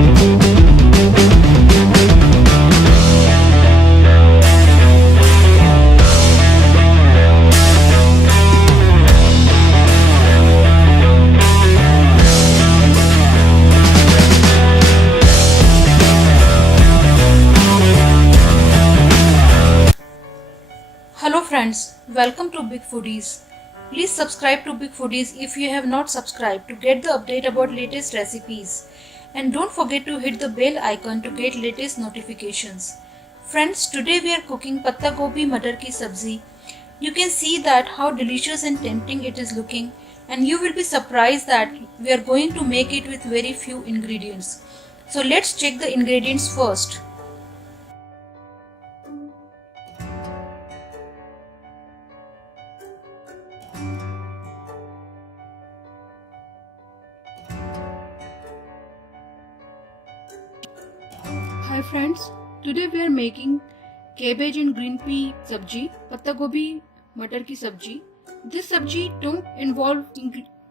Hello friends, welcome to Big Foodies. Please subscribe to Big Foodies if you have not subscribed to get the update about latest recipes. And don't forget to hit the bell icon to get latest notifications. Friends, today we are cooking Patta Gobi Matar ki sabzi. You can see that how delicious and tempting it is looking, and you will be surprised that we are going to make it with very few ingredients. So let's check the ingredients first. Hi friends, today we are making cabbage and green pea sabji, patta gobi matar ki sabji. This sabji don't involve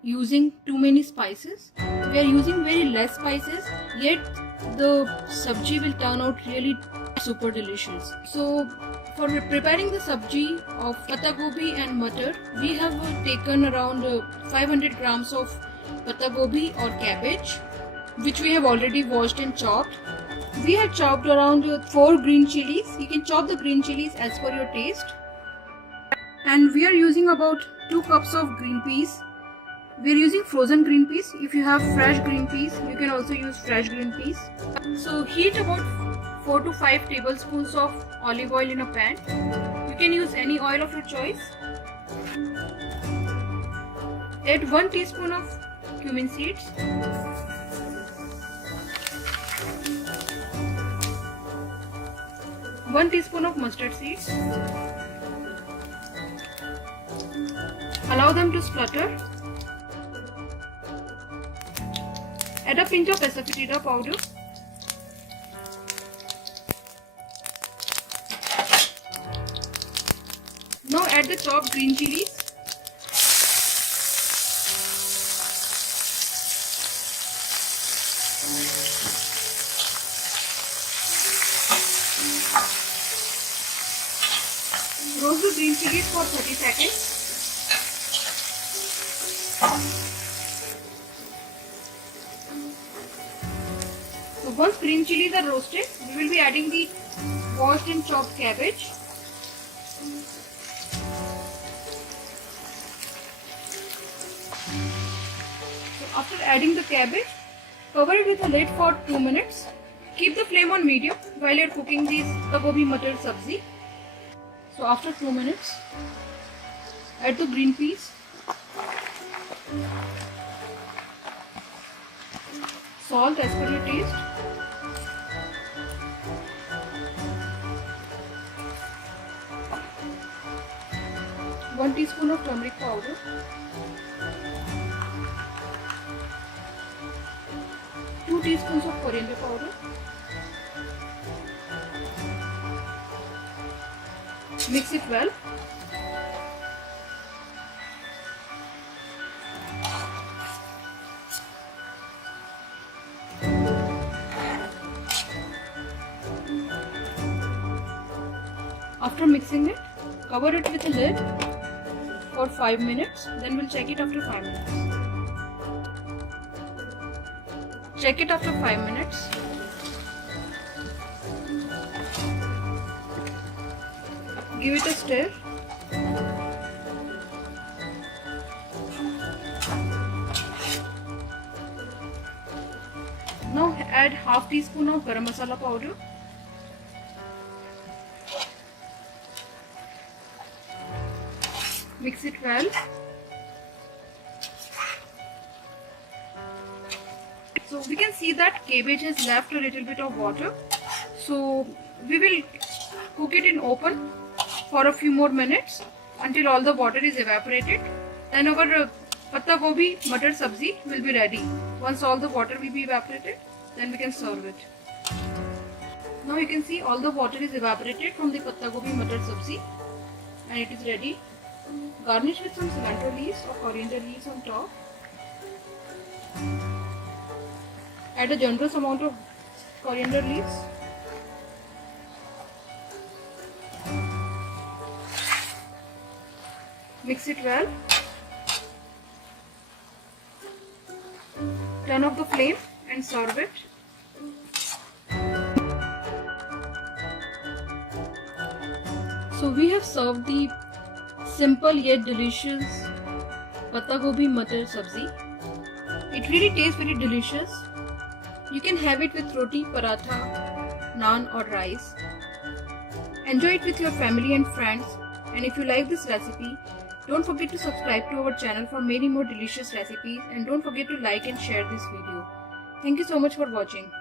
using too many spices. We are using very less spices, yet the sabji will turn out really super delicious. So for preparing the sabji of patta gobi and matar, we have taken around 500 grams of patta gobi or cabbage, which we have already washed and chopped. We have chopped around 4 green chilies. You can chop the green chilies as per your taste. And we are using about 2 cups of green peas. We are using frozen green peas. If you have fresh green peas, you can also use fresh green peas. So heat about 4 to 5 tablespoons of olive oil in a pan. You can use any oil of your choice. Add 1 teaspoon of cumin seeds. 1 teaspoon of mustard seeds. Allow them to splutter. Add a pinch of asafoetida powder. Now add the chopped green chilies. Roast the green chilies for 30 seconds. So once green chilies are roasted, we will be adding the washed and chopped cabbage. So after adding the cabbage, cover it with a lid for 2 minutes. Keep the flame on medium while you are cooking this patta gobi matar sabzi. So after 2 minutes, add the green peas, salt as per your taste, one teaspoon of turmeric powder, two teaspoons of coriander powder, mix it well. After mixing it, cover it with a lid for 5 minutes. Then we'll check it after 5 minutes. Check it after 5 minutes. Give it a stir. Now add half teaspoon of garam masala powder. Mix it well. So we can see that cabbage has left a little bit of water. So we will cook it in open for a few more minutes until all the water is evaporated. Then our patta gobi matar sabzi will be ready. Once all the water will be evaporated, then we can serve it. Now you can see all the water is evaporated from the patta gobi matar sabzi and it is ready. Garnish with some cilantro leaves or coriander leaves on top. Add a generous amount of coriander leaves. Mix it well. Turn off the flame and serve it. So we have served the simple yet delicious Patta Gobi Matar Sabzi. It really tastes very delicious. You can have it with roti, paratha, naan or rice. Enjoy it with your family and friends. And if you like this recipe, don't forget to subscribe to our channel for many more delicious recipes, and don't forget to like and share this video. Thank you so much for watching.